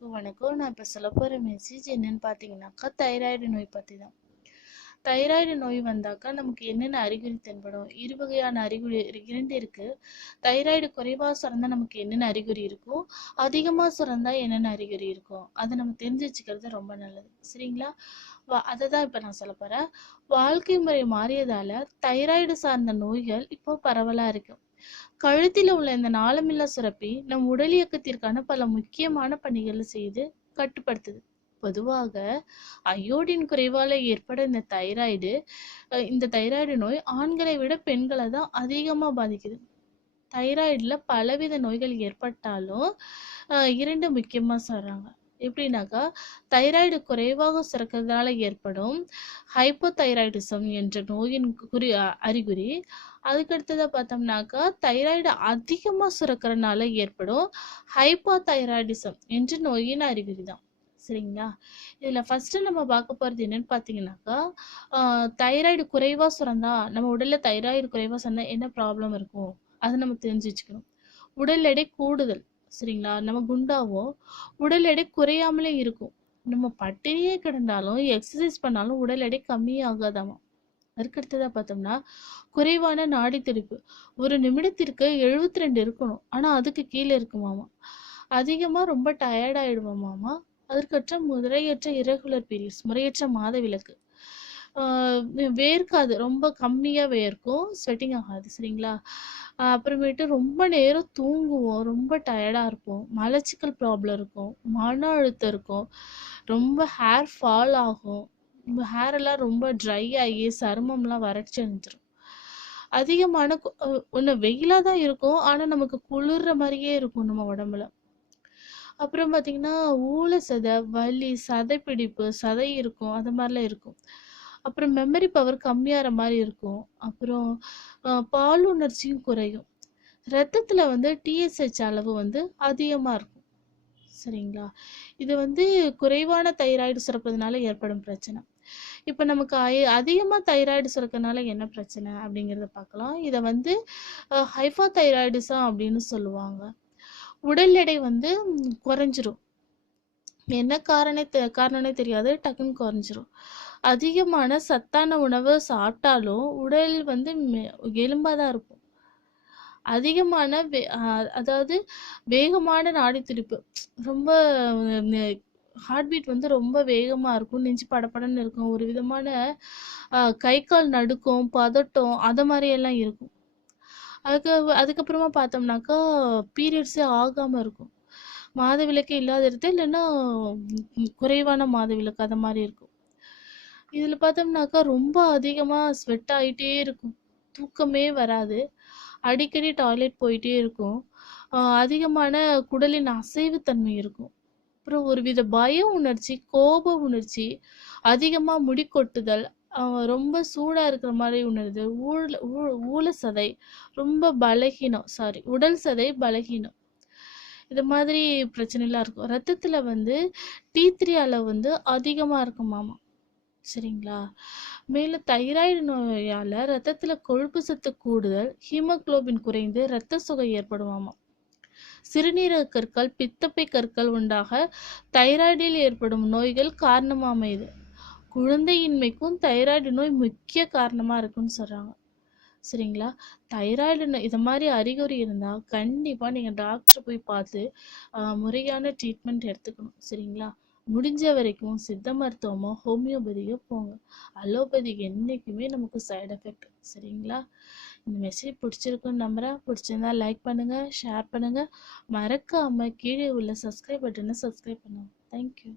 வணக்கம். நான் இப்போ சொல்ல போகிற மெசேஜ் என்னன்னு பார்த்தீங்கன்னாக்கா தைராய்டு நோய் பற்றி தான் தைராய்டு நோய் வந்தாக்கா நமக்கு என்னென்ன அறிகுறி தென்படும்? இரு வகையான அறிகுறி இரண்டு இருக்கு. தைராய்டு குறைவாக சுரந்தா நமக்கு என்னென்ன அறிகுறி இருக்கும்? அதிகமாக சுரந்தா என்னென்ன அறிகுறி இருக்கும்? அதை நம்ம தெரிஞ்சு வச்சுக்கிறது ரொம்ப நல்லது. சரிங்களா? வா அதை தான் இப்போ நான் சொல்ல போகிறேன் வாழ்க்கை முறை மாறியதால தைராய்டு சார்ந்த நோய்கள் இப்போ பரவலாக இருக்கு. கழுத்தில் உள்ள இந்த நாளமில்லா சுரப்பி நம் உடல் இயக்கத்திற்கான பல முக்கியமான பணிகளை செய்து கட்டுப்படுத்துது. பொதுவாக அயோடின் குறைவால ஏற்பட இந்த தைராய்டு இந்த தைராய்டு நோய் ஆண்களை விட பெண்களை தான் அதிகமாக பாதிக்குது. தைராய்டில் பலவித நோய்கள் ஏற்பட்டாலும் இரண்டு முக்கியமாக சொல்கிறாங்க எப்படின்னாக்கா தைராய்டு குறைவாக சுரக்கிறதுனால ஏற்படும் ஹைப்போதைராய்டிசம் என்ற நோயின் குறி அறிகுறி. அதுக்கடுத்ததாக பார்த்தோம்னாக்கா தைராய்டு அதிகமாக சுரக்கிறனால ஏற்படும் ஹைப்போதைராய்டிசம் என்ற நோயின் அறிகுறி தான். சரிங்களா? இதில் ஃபஸ்ட்டு நம்ம பார்க்க போகிறது என்னன்னு பார்த்தீங்கன்னாக்கா தைராய்டு குறைவாக சுரந்தா நம்ம உடலில் தைராய்டு குறைவாக சுரந்தா என்ன ப்ராப்ளம் இருக்கும் அதை நம்ம தெரிஞ்சு வச்சுக்கணும் உடல் எடை கூடுதல் சரிங்களா? நம்ம குண்டாவும் உடல் எடை குறையாமலே இருக்கும். நம்ம பட்டினியே கிடந்தாலும் எக்ஸசைஸ் பண்ணாலும் உடல் எடை கம்மியாகாதாமா? அதுக்கடுத்ததாக பார்த்தோம்னா குறைவான நாடி துடிப்பு ஒரு நிமிடத்திற்கு எழுபத்தி ரெண்டு இருக்கணும். ஆனால் அதுக்கு கீழே இருக்குமாமா? அதிகமாக ரொம்ப டயர்ட் ஆயிடுவோமாமா? அதற்கற்ற முறையற்ற இரகுலர் பீரியட்ஸ் முறையற்ற மாத விலக்கு வேர்க்காது ரொம்ப கம்மியாக வேர்க்கும் ஸ்வெட்டிங் ஆகாது சரிங்களா? அப்புறமேட்டு ரொம்ப நேரம் தூங்குவோம் ரொம்ப டயர்டாக இருப்போம் மலச்சிக்கல் ப்ராப்ளம் இருக்கும் மன அழுத்தம் இருக்கும் ரொம்ப ஹேர் ஃபால் ஆகும் ஹேர் எல்லாம் ரொம்ப ட்ரை ஆகி சருமம்லாம் வறட்சி அடைஞ்சிரும். அதிகமான ஒன்று வெயிலாக தான் இருக்கும் ஆனால் நமக்கு குளிர்ற மாதிரியே இருக்கும் நம்ம உடம்புல. அப்புறம் பார்த்தீங்கன்னா ஊழ சதை வலி சதைப்பிடிப்பு சதை இருக்கும் அது மாதிரிலாம் இருக்கும். அப்புறம் மெமரி பவர் கம்மியாகிற மாதிரி இருக்கும். அப்புறம் பாலுணர்ச்சியும் பால் உணர்ச்சியும் குறையும். ரத்தத்தில் வந்து டிஎஸ்ஹெச் அளவு வந்து அதிகமாக இருக்கும். சரிங்களா? இது வந்து குறைவான தைராய்டு சுரப்பதுனால ஏற்படும் பிரச்சனை. இப்போ நமக்கு அதிகமாக தைராய்டு சுரக்கிறதுனால என்ன பிரச்சனை அப்படிங்கிறத பார்க்கலாம். இதை வந்து ஹைஃபா தைராய்டிசம் அப்படின்னு சொல்லுவாங்க. உடல் எடை வந்து குறைஞ்சிரும். என்ன காரணத்தை தெ- காரணம்னே தெரியாது. டக்குன்னு குறைஞ்சிரும். அதிகமான சத்தான உணவு சாப்பிட்டாலும் உடல் வந்து எலும்பாக தான் இருக்கும். அதிகமான வே அதாவது வேகமான நாடி துடிப்பு ரொம்ப ஹார்ட் பீட் வந்து ரொம்ப வேகமாக இருக்கும். நெஞ்சு படபடன்னு இருக்கும். ஒரு விதமான கை கால் நடுக்கம் பதட்டம் அது மாதிரியெல்லாம் இருக்கும். அதுக்கு அதுக்கப்புறமா பார்த்தோம்னாக்கா பீரியட்ஸே ஆகாமல் இருக்கும். மாதவிலக்கு இல்லாத இடத்துல இல்லைன்னா குறைவான மாதவிலக்கு அது மாதிரி இருக்கும். இதில் பார்த்தோம்னாக்கா ரொம்ப அதிகமாக ஸ்வெட் ஆகிட்டே இருக்கும். தூக்கமே வராது. அடிக்கடி டாய்லெட் போயிட்டே இருக்கும். அதிகமான குடலின் அசைவுத்தன்மை இருக்கும். அப்புறம் ஒரு வித பய உணர்ச்சி கோப உணர்ச்சி அதிகமாக முடி கொட்டுதல் ரொம்ப சூடாக இருக்கிற மாதிரி உணருது ஊழ ஊ- ஊழ சதை. ரொம்ப பலகீனம். சாரி உடல் சதை பலகீனம். இது மாதிரி பிரச்சனைலாம் இருக்கும். ரத்தத்தில் வந்து டி த்ரீ அளவு வந்து அதிகமாக இருக்குமாமா சரிங்களா? மேலும் தைராய்டு நோயால் ரத்தத்தில் கொழுப்பு சத்து கூடுதல் ஹீமோகுளோபின் குறைந்து இரத்த சுகை ஏற்படுமாமா சிறுநீரக கற்கள் பித்தப்பை கற்கள் உண்டாக தைராய்டில் ஏற்படும் நோய்கள் காரணமாக அமையுது. குழந்தையின்மைக்கும் தைராய்டு நோய் முக்கிய காரணமாக இருக்குன்னு சொல்கிறாங்க சரிங்களா? தைராய்டு நோய் இது மாதிரி அறிகுறி இருந்தால் கண்டிப்பாக நீங்கள் டாக்டரை போய் பார்த்து முறையான ட்ரீட்மெண்ட் எடுத்துக்கணும். சரிங்களா? முடிஞ்ச வரைக்கும் சித்த மருத்துவமோ ஹோமியோபதியோ போங்க. அலோபதி என்றைக்குமே நமக்கு சைடு எஃபெக்ட் சரிங்களா? இந்த மெசேஜ் பிடிச்சிருக்குன்னு நம்புகிறேன் பிடிச்சிருந்தா லைக் பண்ணுங்கள் ஷேர் பண்ணுங்கள் மறக்காமல் கீழே உள்ள சப்ஸ்கிரைப் பட்டனை சப்ஸ்கிரைப் பண்ணுங்கள் தேங்க்யூ